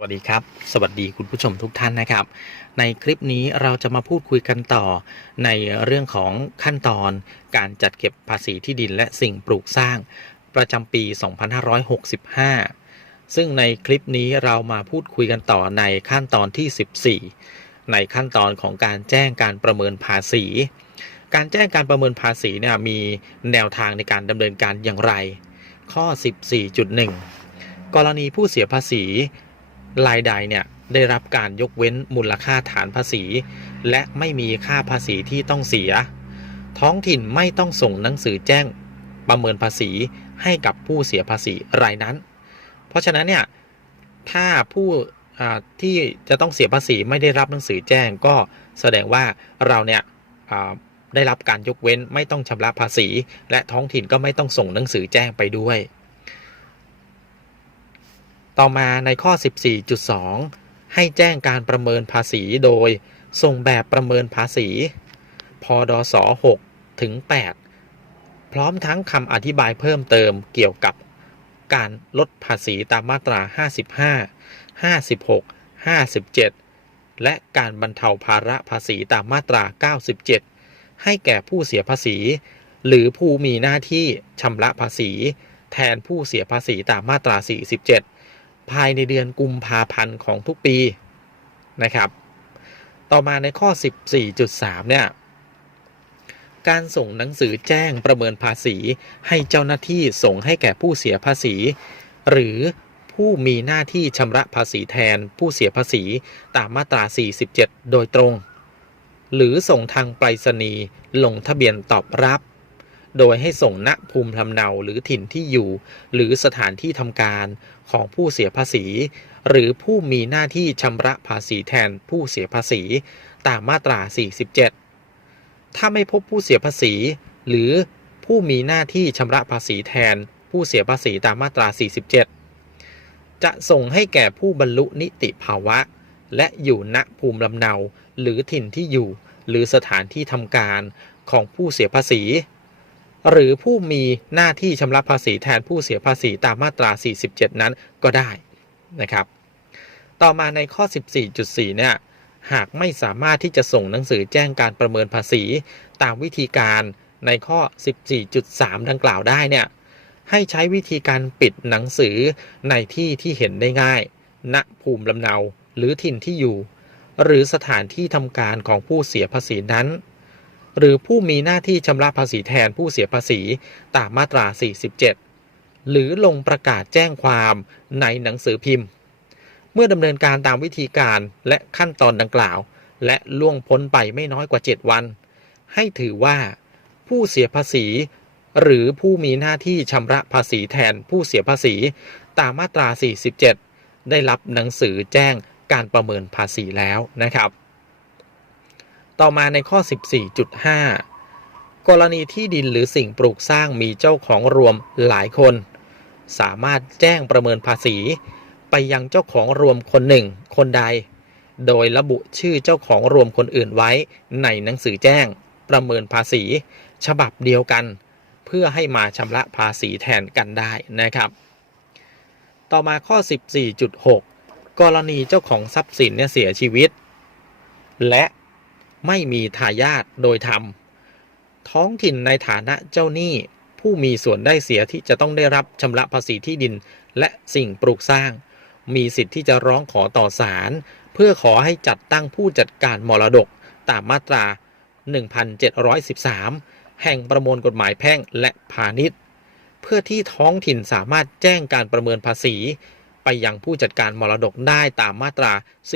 สวัสดีครับ สวัสดีคุณผู้ชมทุกท่านนะครับ ในคลิปนี้เราจะมาพูดคุยกันต่อในเรื่องของขั้นตอนการจัดเก็บภาษีที่ดินและสิ่งปลูกสร้างประจำปี 2565 ซึ่งในคลิปนี้เรามาพูดคุยกันต่อในขั้นตอนที่ 14 ในขั้นตอนของการแจ้งการประเมินภาษี การแจ้งการประเมินภาษีเนี่ยมีแนวทางในการดำเนินการอย่างไร ข้อ 14.1 กรณีผู้เสียภาษี รายใดเนี่ยได้รับการยกเว้นมูลค่าฐานภาษี และไม่มีค่าภาษีที่ต้องเสีย ท้องถิ่นไม่ต้องส่งหนังสือแจ้งประเมินภาษีให้กับผู้เสียภาษีรายนั้น เพราะฉะนั้นเนี่ยถ้าผู้ที่จะต้องเสียภาษีไม่ได้รับหนังสือแจ้งก็แสดงว่าเราเนี่ยได้รับการยกเว้นไม่ต้องชำระภาษี และท้องถิ่นก็ไม่ต้องส่งหนังสือแจ้งไปด้วย ต่อมาในข้อ 14.2 ให้แจ้งการประเมินภาษีโดย ส่งแบบประเมินภาษีพดส6ถึง 8 พร้อมทั้งคำอธิบายเพิ่มเติมเกี่ยวกับการลดภาษีตามมาตรา 55 56 57 และการบรรเทาภาระภาษีตามมาตรา 97 ให้แก่ผู้เสียภาษี หรือผู้มีหน้าที่ชำระภาษี แทนผู้เสียภาษีตามมาตรา 47 ภายในเดือนกุมภาพันธ์ของทุกปีนะครับ ต่อมาในข้อ 14.3 เนี่ย การส่งหนังสือแจ้งประเมินภาษีให้เจ้าหน้าที่ส่งให้แก่ผู้เสียภาษี หรือผู้มีหน้าที่ชำระภาษีแทนผู้เสียภาษีตามมาตรา 47 โดยตรง หรือส่งทางไปรษณีย์ลงทะเบียนตอบรับ โดยให้ส่งณภูมิลำเนาหรือถิ่นที่อยู่ หรือสถานที่ทำการ ของผู้เสียภาษี หรือผู้มีหน้าที่ชำระภาษีแทนผู้เสียภาษี ตามมาตรา 47 ถ้าไม่พบผู้เสียภาษี หรือผู้มีหน้าที่ชำระภาษีแทน ผู้เสียภาษีตามมาตรา 47 จะส่งให้แก่ผู้บรรลุนิติภาวะ และอยู่ณภูมิลำเนา หรือถิ่นที่อยู่ หรือสถานที่ทำการของผู้เสียภาษี หรือผู้มีหน้าที่ชำระภาษีแทนผู้เสียภาษีตามมาตรา 47 นั้นก็ได้นะครับ ต่อมาในข้อ 14.4 เนี่ย หากไม่สามารถที่จะส่งหนังสือแจ้งการประเมินภาษี ตามวิธีการในข้อ 14.3 ดังกล่าวได้เนี่ย ให้ใช้วิธีการปิดหนังสือในที่ที่เห็นได้ง่าย ณ ภูมิลำเนา หรือถิ่นที่อยู่ หรือสถานที่ทำการของผู้เสียภาษีนั้น หรือผู้มีหน้าที่ชำระภาษีแทนผู้เสียภาษีตามมาตรา 47 หรือลงประกาศแจ้งความในหนังสือพิมพ์ เมื่อดำเนินการตามวิธีการและขั้นตอนดังกล่าว และล่วงพ้นไปไม่น้อยกว่า 7 วัน ให้ถือว่าผู้เสียภาษี หรือผู้มีหน้าที่ชำระภาษีแทนผู้เสียภาษีตามมาตรา 47 ได้รับหนังสือแจ้งการประเมินภาษีแล้วนะครับ ต่อมาในข้อ 14.5 กรณีที่ดินหรือสิ่งปลูกสร้างมีเจ้าของรวมหลายคน สามารถแจ้งประเมินภาษี ไปยังเจ้าของรวมคนหนึ่ง คนใด โดยระบุชื่อเจ้าของรวมคนอื่นไว้ในหนังสือแจ้ง ประเมินภาษี ฉบับเดียวกัน เพื่อให้มาชำระภาษีแทนกันได้นะครับ ต่อมาข้อ 14.6 กรณีเจ้าของทรัพย์สินเนี่ยเสียชีวิต และ ไม่มีทายาทโดยธรรม ท้องถิ่นในฐานะเจ้าหนี้ผู้มีส่วนได้เสียที่จะต้องได้รับชำระภาษีที่ดินและสิ่งปลูกสร้าง มีสิทธิ์ที่จะร้องขอต่อศาลเพื่อขอให้จัดตั้งผู้จัดการมรดกตามมาตรา 1713 แห่งประมวลกฎหมายแพ่งและพาณิชย์ เพื่อที่ท้องถิ่นสามารถแจ้งการประเมินภาษี ไปยังผู้จัดการมรดกได้ตามมาตรา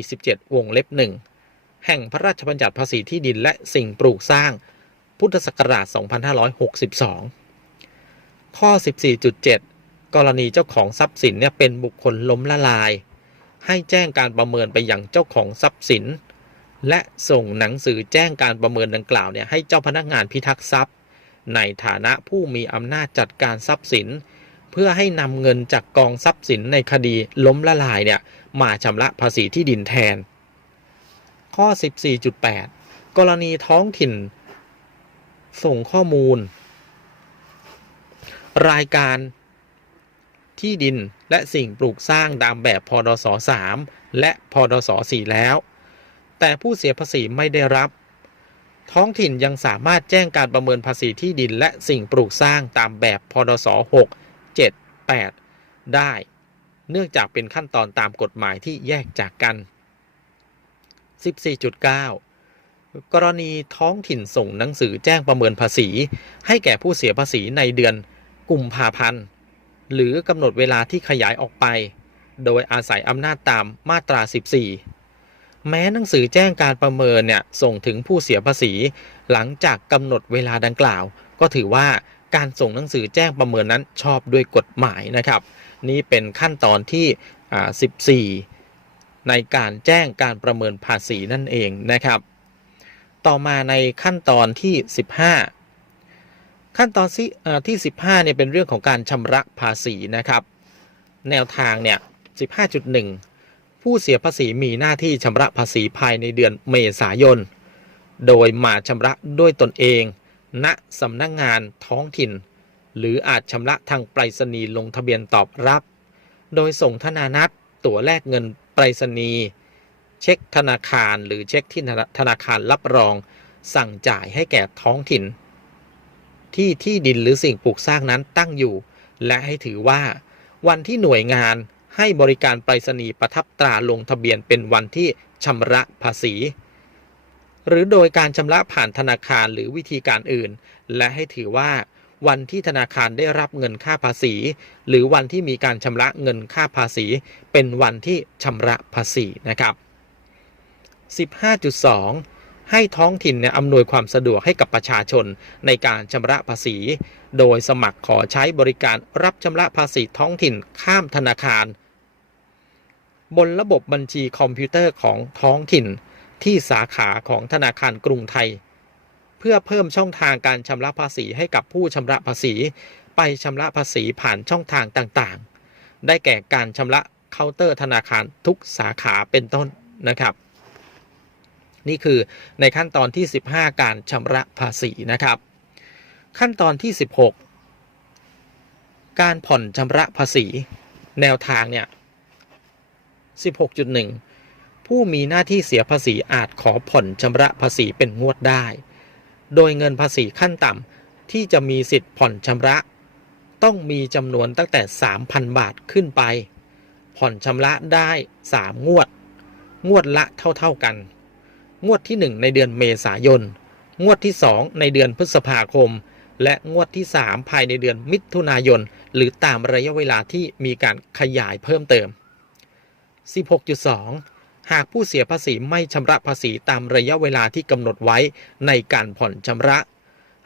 47 วงเล็บหนึ่ง แห่งพระราชบัญญัติภาษีที่ดินและสิ่งปลูกสร้าง พุทธศักราช 2562 ข้อ 14.7 กรณีเจ้าของทรัพย์สินเนี่ยเป็นบุคคลล้มละลาย ให้แจ้งการประเมินไปยังเจ้าของทรัพย์สิน และส่งหนังสือแจ้งการประเมินดังกล่าวเนี่ยให้เจ้าพนักงานพิทักษ์ทรัพย์ ในฐานะผู้มีอำนาจจัดการทรัพย์สิน เพื่อให้นำเงินจากกองทรัพย์สินในคดีล้มละลายเนี่ยมาชำระภาษีที่ดินแทน ข้อ 14.8 กรณีท้องถิ่น ส่งข้อมูล รายการที่ดินและสิ่งปลูกสร้างตามแบบพดส3และพดส4แล้ว แต่ผู้เสียภาษีไม่ได้รับ ท้องถิ่นยังสามารถแจ้งการประเมินภาษีที่ดินและสิ่งปลูกสร้างตามแบบพดส6 7 8 ได้ เนื่องจากเป็นขั้นตอนตามกฎหมายที่แยกจากกัน 14.9 กรณีท้องถิ่นส่งหนังสือแจ้งประเมินภาษี ให้แก่ผู้เสียภาษีในเดือนกุมภาพันธ์ หรือกำหนดเวลาที่ขยายออกไป โดยอาศัยอำนาจตามมาตรา 14 แม้หนังสือแจ้งการประเมินเนี่ยส่งถึงผู้เสียภาษี หลังจากกำหนดเวลาดังกล่าว ก็ถือว่าการส่งหนังสือแจ้งประเมินนั้นชอบด้วยกฎหมายนะครับ นี่เป็นขั้นตอนที่ 14 ในการแจ้งการประเมินภาษีนั่นเองนะครับ ต่อมาในขั้นตอนที่ 15 ขั้นตอนที่เอ่อที่ 15เนี่ยเป็นเรื่องของการชำระภาษีนะครับ แนวทางเนี่ย 15.1 ผู้เสียภาษีมีหน้าที่ชำระภาษีภายในเดือนเมษายน โดยมาชำระด้วยตนเอง ณสำนักงงานท้องถิ่น หรืออาจชำระทางไปรษณีย์ลงทะเบียนตอบรับ โดยส่งธนานัตตั๋วแลกเงิน ไปรษณีย์เช็คธนาคารหรือเช็คที่ธนาคารรับรอง สั่งจ่ายให้แก่ท้องถิ่น ที่ที่ดินหรือสิ่งปลูกสร้างนั้นตั้งอยู่ และให้ถือว่า วันที่หน่วยงานให้บริการไปรษณีย์ประทับตราลงทะเบียนเป็นวันที่ชำระภาษี หรือโดยการชำระผ่านธนาคารหรือวิธีการอื่น และให้ถือว่า วันที่ธนาคารได้รับเงินค่าภาษี หรือวันที่มีการชำระเงินค่าภาษี เป็นวันที่ชำระภาษีนะครับ 15.2ให้ท้องถิ่นเนี่ยอำนวยความสะดวกให้กับประชาชนในการชำระภาษี โดยสมัครขอใช้บริการรับชำระภาษีท้องถิ่นข้ามธนาคาร บนระบบบัญชีคอมพิวเตอร์ของท้องถิ่น ที่สาขาของธนาคารกรุงไทย พื่อเพิ่มช่องทางการชำระภาษีให้กับผู้ชำระภาษี ไปชำระภาษีผ่านช่องทางต่างๆ ได้แก่การชำระเคาน์เตอร์ธนาคารทุกสาขาเป็นต้นนะครับ นี่คือในขั้นตอนที่ 15 การชำระภาษีนะครับ ขั้นตอนที่ 16 การผ่อนชำระภาษี แนวทางเนี่ย 16.1 ผู้มีหน้าที่เสียภาษีอาจขอผ่อนชำระภาษีเป็นงวดได้ โดยเงินภาษีขั้นต่ำที่จะมีสิทธิ์ผ่อนชำระ ต้องมีจำนวนตั้งแต่ 3,000 บาทขึ้นไป ผ่อนชำระได้ 3 งวด งวดละเท่าๆกัน งวดที่ 1 ในเดือนเมษายน งวดที่ 2 ในเดือนพฤษภาคม และงวดที่ 3 ภายในเดือนมิถุนายน หรือตามระยะเวลาที่มีการขยายเพิ่มเติม 16.2 หากผู้เสียภาษีไม่ชำระภาษีตามระยะเวลาที่กำหนดไว้ในการผ่อนชำระ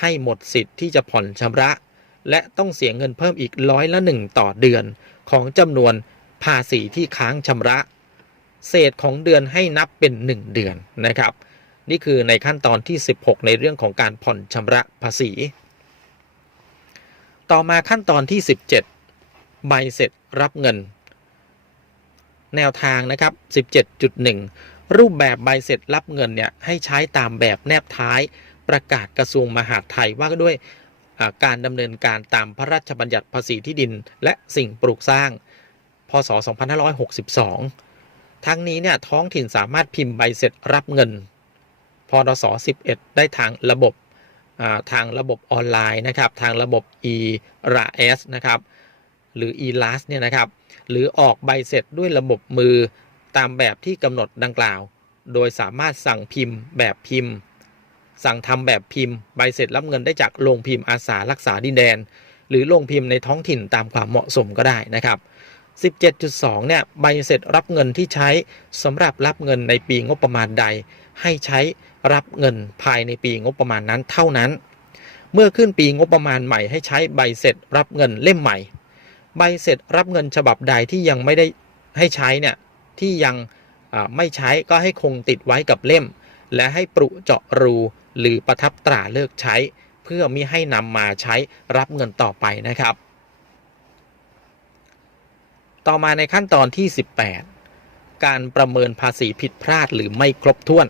ให้หมดสิทธิ์ที่จะผ่อนชำระ และต้องเสียเงินเพิ่มอีกร้อยละหนึ่งต่อเดือน ของจำนวนภาษีที่ค้างชำระ เศษของเดือนให้นับเป็น 1 เดือนนะครับ นี่คือในขั้นตอนที่ 16 ในเรื่องของการผ่อนชำระภาษี ต่อมาขั้นตอนที่ 17 ใบเสร็จรับเงิน แนวทางนะครับ 17.1 รูปแบบใบเสร็จรับเงินเนี่ยให้ใช้ตามแบบแนบท้ายประกาศกระทรวงมหาดไทยว่าด้วยการดำเนินการตามพระราชบัญญัติภาษีที่ดิน และสิ่งปลูกสร้าง พศ 2562 ทั้งนี้เนี่ยท้องถิ่นสามารถพิมพ์ใบเสร็จรับเงินพดส11 ได้ทางระบบทางระบบออนไลน์นะครับ ทางระบบ e r a s นะครับ หรือ e l a s เนี่ยนะครับ หรือออกใบเสร็จด้วยระบบมือตามแบบที่กำหนดดังกล่าว โดยสามารถสั่งพิมพ์แบบพิมพ์ สั่งทำแบบพิมพ์ ใบเสร็จรับเงินได้จากโรงพิมพ์อาสารักษาดินแดน หรือโรงพิมพ์ในท้องถิ่นตามความเหมาะสมก็ได้นะครับ17.2 เนี่ย ใบเสร็จรับเงินที่ใช้สำหรับรับเงินในปีงบประมาณใด ให้ใช้รับเงินภายในปีงบประมาณนั้นเท่านั้น เมื่อขึ้นปีงบประมาณใหม่ให้ใช้ใบเสร็จรับเงินเล่มใหม่ ใบเสร็จรับเงินฉบับใดที่ยังไม่ได้ให้ใช้เนี่ยที่ยังไม่ใช้ก็ให้คงติดไว้กับเล่ม และให้ปรุเจาะรูหรือประทับตราเลิกใช้ เพื่อมิให้นำมาใช้รับเงินต่อไปนะครับ ต่อมาในขั้นตอนที่ 18 การประเมินภาษีผิดพลาดหรือไม่ครบถ้วน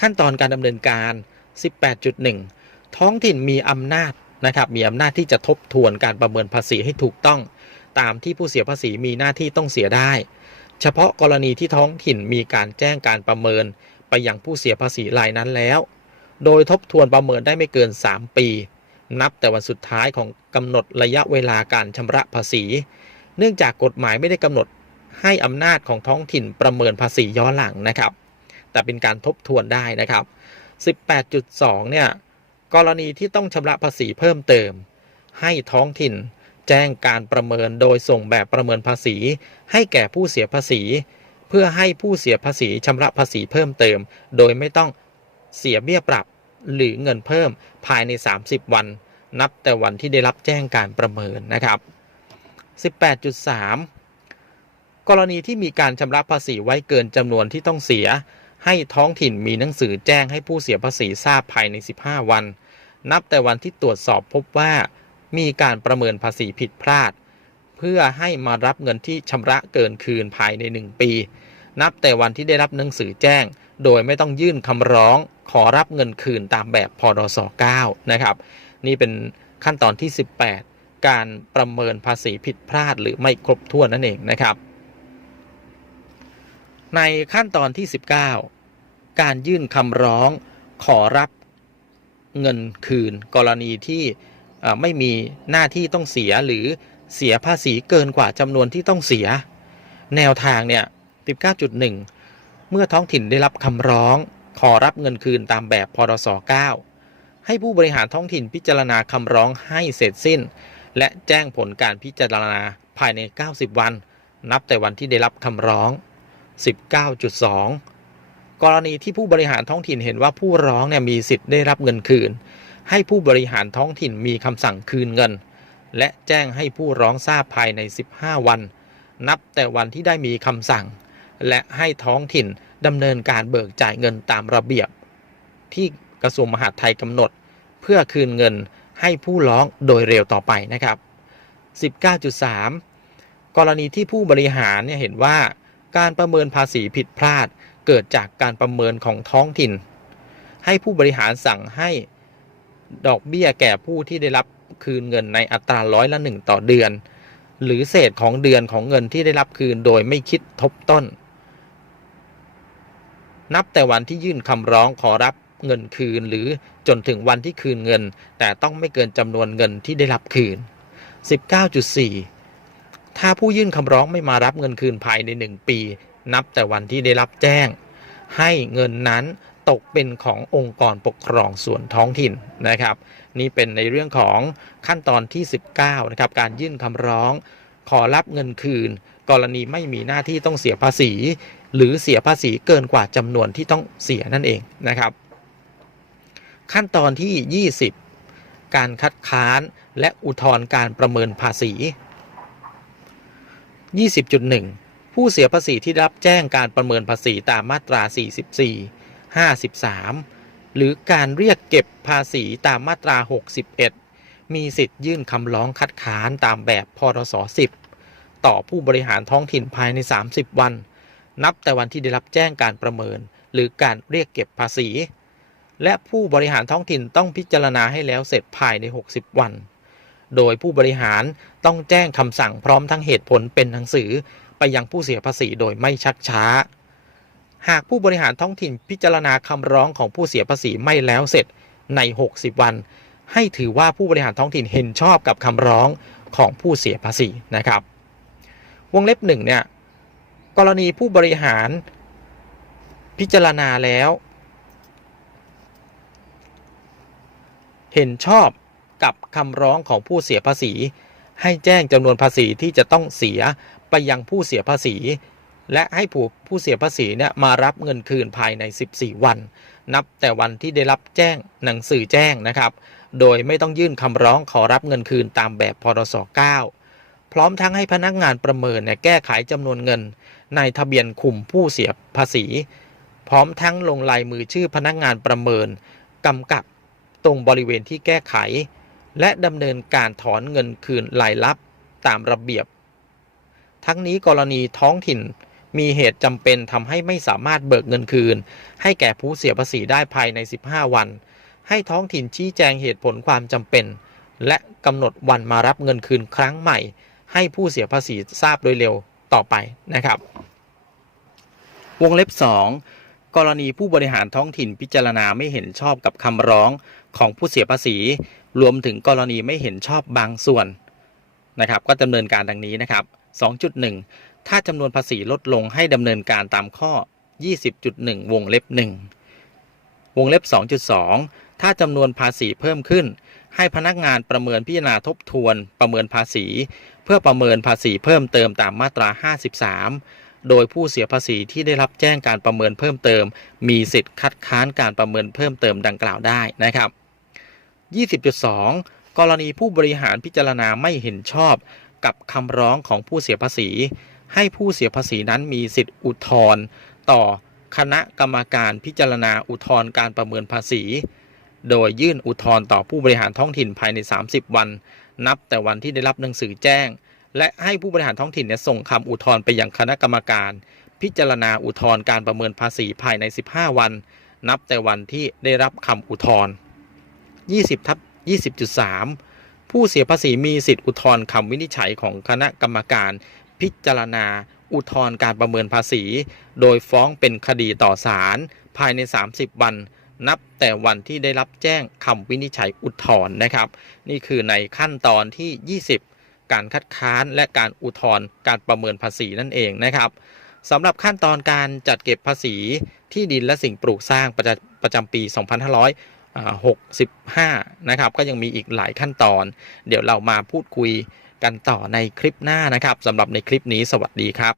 ขั้นตอนการดำเนินการ 18.1 ท้องถิ่นมีอำนาจ นะครับมีอำนาจที่จะทบทวนการประเมินภาษีให้ถูกต้อง ตามที่ผู้เสียภาษีมีหน้าที่ต้องเสียได้ เฉพาะกรณีที่ท้องถิ่นมีการแจ้งการประเมินไปยังผู้เสียภาษีรายนั้นแล้ว โดยทบทวนประเมินได้ไม่เกิน 3 ปี นับแต่วันสุดท้ายของกำหนดระยะเวลาการชำระภาษี เนื่องจากกฎหมายไม่ได้กำหนดให้อำนาจของท้องถิ่นประเมินภาษีย้อนหลังนะครับ แต่เป็นการทบทวนได้นะครับ 18.2 เนี่ย รณีที่ต้องชำระภาษีเพิ่มเติม ให้ท้องถิ่น แจ้งการประเมินโดยส่งแบบประเมินภาษี ให้แก่ผู้เสียภาษี เพื่อให้ผู้เสียภาษีชำระภาษีเพิ่มเติม โดยไม่ต้องเสียเบี้ยปรับหรือเงินเพิ่มภายใน 30 วัน นับแต่วันที่ได้รับแจ้งการประเมินนะครับ 18.3 กรณีที่มีการชำระภาษีไว้เกินจำนวนที่ต้องเสีย ให้ท้องถิ่นมีหนังสือแจ้งให้ผู้เสียภาษีทราบภายใน 15 วัน นับแต่วันที่ตรวจสอบพบว่า มีการประเมินภาษีผิดพลาด เพื่อให้มารับเงินที่ชำระเกินคืนภายใน 1 ปี นับแต่วันที่ได้รับหนังสือแจ้ง โดยไม่ต้องยื่นคำร้อง ขอรับเงินคืนตามแบบพดส9นะครับ นี่เป็นขั้นตอนที่ 18 การประเมินภาษีผิดพลาดหรือไม่ครบถ้วนนั่นเองนะครับ ในขั้นตอนที่ 19 การยื่นคำร้องขอรับเงินคืน กรณีที่ไม่มีหน้าที่ต้องเสียหรือเสียภาษีเกินกว่าจำนวนที่ต้องเสีย แนวทางเนี่ย 19.1 เมื่อท้องถิ่นได้รับคำร้อง ขอรับเงินคืนตามแบบพดส9ให้ผู้บริหารท้องถิ่นพิจารณาคำร้องให้เสร็จสิ้น และแจ้งผลการพิจารณาภายใน 90 วัน นับแต่วันที่ได้รับคำร้อง 19.2 กรณีที่ผู้บริหารท้องถิ่นเห็นว่าผู้ร้องเนี่ยมีสิทธิ์ได้รับเงินคืน ให้ผู้บริหารท้องถิ่นมีคำสั่งคืนเงิน และแจ้งให้ผู้ร้องทราบภายใน 15 วัน นับแต่วันที่ได้มีคำสั่ง และให้ท้องถิ่นดำเนินการเบิกจ่ายเงินตามระเบียบ ที่กระทรวงมหาดไทยกำหนด เพื่อคืนเงินให้ผู้ร้องโดยเร็วต่อไปนะครับ 19.3 กรณีที่ผู้บริหารเนี่ยเห็นว่า การประเมินภาษีผิดพลาด เกิดจากการประเมินของท้องถิ่น ให้ผู้บริหารสั่งให้ดอกเบี้ยแก่ผู้ที่ได้รับคืนเงินในอัตราร้อยละหนึ่งต่อเดือน หรือเศษของเดือนของเงินที่ได้รับคืนโดยไม่คิดทบต้น นับแต่วันที่ยื่นคำร้องขอรับเงินคืนหรือจนถึงวันที่คืนเงิน แต่ต้องไม่เกินจำนวนเงินที่ได้รับคืน 19.4 ถ้าผู้ยื่นคำร้องไม่มารับเงินคืนภายใน 1 ปี นับแต่วันที่ได้รับแจ้ง ให้เงินนั้นตกเป็นขององค์กรปกครองส่วนท้องถิ่นนะครับ นี่เป็นในเรื่องของขั้นตอนที่ 19นะครับการยื่นคำร้อง ขอรับเงินคืน กรณีไม่มีหน้าที่ต้องเสียภาษี หรือเสียภาษีเกินกว่าจำนวนที่ต้องเสียนั่นเองนะครับ ขั้นตอนที่ 20 การคัดค้านและอุทธรณ์การประเมินภาษี 20.1 ผู้เสียภาษีที่รับแจ้งการประเมินภาษีตามมาตรา 44 53 หรือการเรียกเก็บภาษีตามมาตรา 61 มีสิทธิ์ยื่นคำร้องคัดค้านตามแบบพรส10 ต่อผู้บริหารท้องถิ่นภายใน 30 วัน นับแต่วันที่ได้รับแจ้งการประเมิน หรือการเรียกเก็บภาษี และผู้บริหารท้องถิ่นต้องพิจารณาให้แล้วเสร็จภายใน 60 วัน โดยผู้บริหารต้องแจ้งคำสั่งพร้อมทั้งเหตุผลเป็นหนังสือไปยังผู้เสียภาษีโดยไม่ชักช้า หากผู้บริหารท้องถิ่นพิจารณาคำร้องของผู้เสียภาษีไม่แล้วเสร็จใน 60 วัน ให้ถือว่าผู้บริหารท้องถิ่นเห็นชอบกับคำร้องของผู้เสียภาษีนะครับ วงเล็บหนึ่งเนี่ยกรณีผู้บริหารพิจารณาแล้ว เห็นชอบ กับคำร้องของผู้เสียภาษี ให้แจ้งจำนวนภาษีที่จะต้องเสียไปยังผู้เสียภาษี และให้ผู้ผู้เสียภาษีเนี่ยมารับเงินคืนภายใน 14 วัน นับแต่วันที่ได้รับแจ้งหนังสือแจ้งนะครับ โดยไม่ต้องยื่นคำร้องขอรับเงินคืนตามแบบพรส9พร้อมทั้งให้พนักงานประเมินเนี่ยแก้ไขจำนวนเงิน ในทะเบียนคุมผู้เสียภาษี พร้อมทั้งลงลายมือชื่อพนักงานประเมินกำกับตรงบริเวณที่แก้ไข และดำเนินการถอนเงินคืนรายลับตามระเบียบ ทั้งนี้กรณีท้องถิ่นมีเหตุจำเป็นทำให้ไม่สามารถเบิกเงินคืน ให้แก่ผู้เสียภาษีได้ภายใน 15 วัน ให้ท้องถิ่นชี้แจงเหตุผลความจำเป็น และกำหนดวันมารับเงินคืนครั้งใหม่ ให้ผู้เสียภาษีทราบโดยเร็วต่อไปนะครับ วงเล็บ 2 กรณีผู้บริหารท้องถิ่นพิจารณาไม่เห็นชอบกับคำร้องของผู้เสียภาษี รวมถึงกรณีไม่เห็นชอบบางส่วนนะครับ ก็ดำเนินการดังนี้นะครับ 2.1 ถ้าจำนวนภาษีลดลงให้ดำเนินการตามข้อ 20.1 วงเล็บ 1 วงเล็บ 2.2 ถ้าจำนวนภาษีเพิ่มขึ้น ให้พนักงานประเมินพิจารณาทบทวนประเมินภาษี เพื่อประเมินภาษีเพิ่มเติมตามมาตรา 53โดยผู้เสียภาษีที่ได้รับแจ้งการประเมินเพิ่มเติม มีสิทธิ์คัดค้านการประเมินเพิ่มเติมดังกล่าวได้นะครับ 20.2 กรณีผู้บริหารพิจารณาไม่เห็นชอบกับคำร้องของผู้เสียภาษี ให้ผู้เสียภาษีนั้นมีสิทธิ์อุทธรณ์ต่อคณะกรรมการพิจารณาอุทธรณ์การประเมินภาษี โดยยื่นอุทธรณ์ต่อผู้บริหารท้องถิ่นภายใน 30 วัน นับแต่วันที่ได้รับหนังสือแจ้ง และให้ผู้บริหารท้องถิ่นเนี่ยส่งคำอุทธรณ์ไปยังคณะกรรมการ พิจารณาอุทธรณ์การประเมินภาษีภายใน 15 วัน นับแต่วันที่ได้รับคำอุทธรณ์ 20ทับ20.3 ผู้เสียภาษีมีสิทธิอุทธรณ์คำวินิจฉัยของคณะกรรมการ พิจารณา อุทธรณ์การประเมินภาษี โดยฟ้องเป็นคดีต่อศาลภายใน 30 วัน นับแต่วันที่ได้รับแจ้งคำวินิจฉัยอุทธรณ์นะครับ นี่คือในขั้นตอนที่ 20 การคัดค้านและการอุทธรณ์การประเมินภาษีนั่นเองนะครับสำหรับขั้นตอนการจัดเก็บภาษีที่ดินและสิ่งปลูกสร้างประจำปร 65 นะครับ ก็ยังมีอีกหลายขั้นตอน เดี๋ยวเรามาพูดคุยกันต่อในคลิปหน้านะครับสำหรับในคลิปนี้สวัสดีครับ